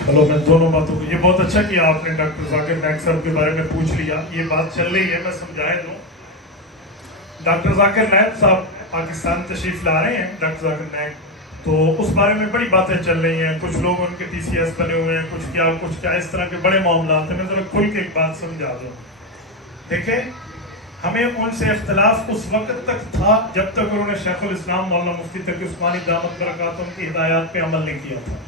चलो मैं दोनों बातों को, ये बहुत अच्छा किया आपने डॉक्टर जाकिर नाइक साहब के बारे में पूछ लिया। ये बात चल रही है, मैं समझाए दूं। डॉक्टर जाकिर नाइक साहब पाकिस्तान तशरीफ ला रहे हैं, डॉक्टर जाकिर नाइक, तो उस बारे में बड़ी बातें चल रही हैं। कुछ लोग उनके TCS बने हुए हैं, कुछ क्या इस तरह के बड़े मामला हैं। मैं जरा खुल के एक बात समझा दूं। देखें, हमें उनसे इख्तलाफ उस वक्त तक था जब तक उन्होंने शेखुल इस्लाम मौलाना मुफ्ती तकी उस्मानी दामत बरकातुहू की हिदायत पे अमल नहीं किया था।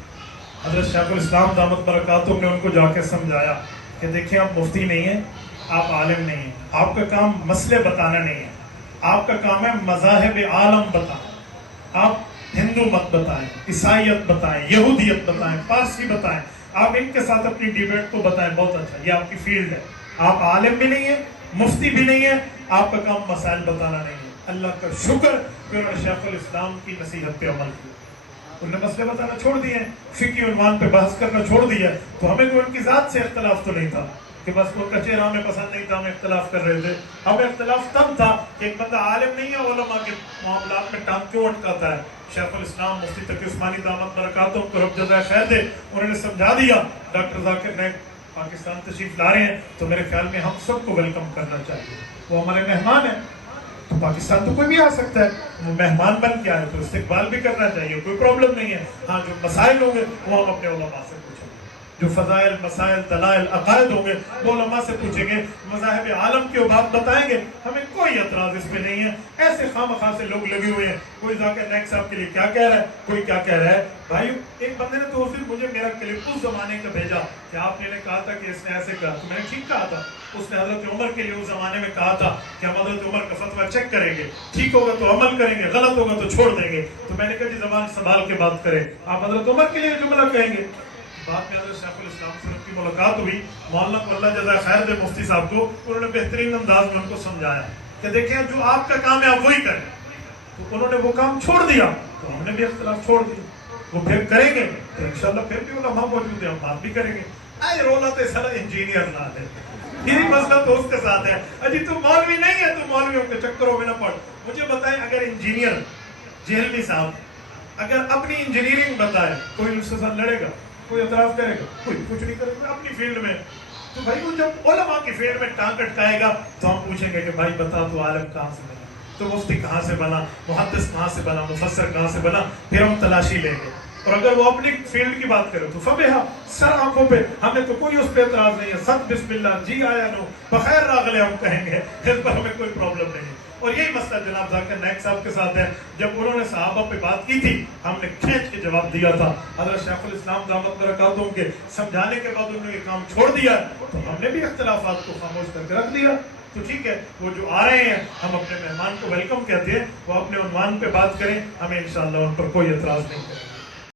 हज़रत शेखुल इस्लाम दामत बरकातुहू ने उनको जाके समझाया कि देखिए, आप मुफ्ती नहीं हैं, आप आलिम नहीं हैं, आपका काम मसले बताना नहीं है, आपका काम है मज़ाहिब आलम बताना। आप हिंदू मत बताएं, ईसाइयत बताएं, यहूदियत बताएं, पारसी बताएं, आप इनके साथ अपनी डिबेट को बताएं। बहुत अच्छा, ये आपकी फील्ड है। आप आलिम भी नहीं है, मुफ्ती भी नहीं है, आपका काम मसाइल बताना नहीं है। अल्लाह का शुक्र कि उन्होंने शेखुल इस्लाम की नसीहत पे अमल किया, उन्होंने मसले बताना छोड़ दिए, फिक्की उन्वान पे बहस करना छोड़ दिया। तो हमें कोई उनकी जात से इख्तलाफ तो नहीं था कि बस उनका चेहरा हमें पसंद नहीं था, हम इख्तलाफ कर रहे थे। हमें इख्तलाफ तब था कि एक बंदा आलिम नहीं है, उलमा के मामलात में टांग क्यों अटकाता है। शेखुल इस्लाम मुफ्ती तकी उस्मानी दामत बरकातुहू को रब जज़ाए खैर दे, उन्होंने समझा दिया। डॉक्टर जाकिर नाइक पाकिस्तान तशरीफ ला रहे हैं, तो मेरे ख्याल में हम सबको वेलकम करना चाहिए। वो हमारे मेहमान हैं, तो पाकिस्तान तो कोई भी आ सकता है, वो मेहमान बन के आए तो इस्तकबाल भी करना चाहिए, कोई प्रॉब्लम नहीं है। हाँ, जो मसाइल होंगे वो हम अपने उलमा से पूछेंगे, जो फजाइल मसाइल दलाइल अकायद होंगे वो उलमा से पूछेंगे, मज़ाहिब आलम की बात बताएंगे, हमें कोई एतराज़ इस पे नहीं है। ऐसे खामखा से लोग लगे हुए हैं, कोई जाकिर नाइक साहब के लिए क्या कह रहा है, कोई क्या कह रहा है। भाई, एक बंदे ने तो उस दिन मुझे मेरा क्लिप उस जमाने का भेजा कि आपने कहा था कि इसने ऐसे कहा, तो मैंने ठीक कहा था। उसने हजरत उमर के लिए उस जमाने में कहा था कि हम हजरत उमर का फतवा चेक करेंगे, ठीक होगा तो अमल करेंगे, गलत होगा तो छोड़ देंगे। तो मैंने कहा जी, जबान संभाल के बात करें, आप हजरत उमर के लिए जुमला कहेंगे। बाद में हजरत शेखुल इस्लाम से उनकी मुलाकात हुई, मौलाना को अल्लाह जज़ाए खैर दे मुफ्ती साहब को, उन्होंने बेहतरीन अंदाज में उनको समझाया कि देखिए, जो आपका काम है आप वही करें। तो उन्होंने वो काम छोड़ दिया, तो हमने भी इख्तिलाफ छोड़ दिया। वो फिर करेंगे तो इंशाल्लाह फिर भी उलमा मौजूद है, हम बात भी करेंगे। आए रोला तो सारा इंजीनियर ना है, यही मसला तो उसके साथ है। अजी तू मौलवी नहीं है, तू मौलवियों के चक्करों में न पड़। मुझे बताएं, अगर इंजीनियर जेहलवी साहब अगर अपनी इंजीनियरिंग बताए, कोई उसके साथ लड़ेगा, कोई एतराज करेगा? कोई कुछ नहीं करेगा अपनी फील्ड में। तो भाई, वो जब उलमा की फील्ड में टांग अटकाएगा तो हम पूछेंगे कि भाई बता, तो आलिम कहाँ से बना, तो मुफ्ती कहाँ से बना, मुहद्दिस कहाँ से बना, मुफस्सिर कहाँ से बना, फिर हम तलाशी लेंगे। और अगर वो अपनी फील्ड की बात करे तो फबेहा, सर आंखों पे, हमें तो कोई उस पर एतराज नहीं है। सत बिस्मिल्लाह, जी आया नो बखैर रागले हम कहेंगे, इस पर हमें कोई प्रॉब्लम नहीं है। और यही मसला जनाब जाकिर नाइक साहब के साथ है। जब उन्होंने सहाबा पे बात की थी, हमने खींच के जवाब दिया था। हज़रत शेखुल इस्लाम दामत बरकातुहू के समझाने के बाद उन्होंने ये काम छोड़ दिया, तो हमने भी इख्तिलाफात को खामोश करके रख दिया। तो ठीक है, वो जो आ रहे हैं, हम अपने मेहमान को वेलकम कहते हैं, वो अपने उन्वान पे बात करें, हमें इंशाअल्लाह उन पर कोई एतराज़ नहीं करें।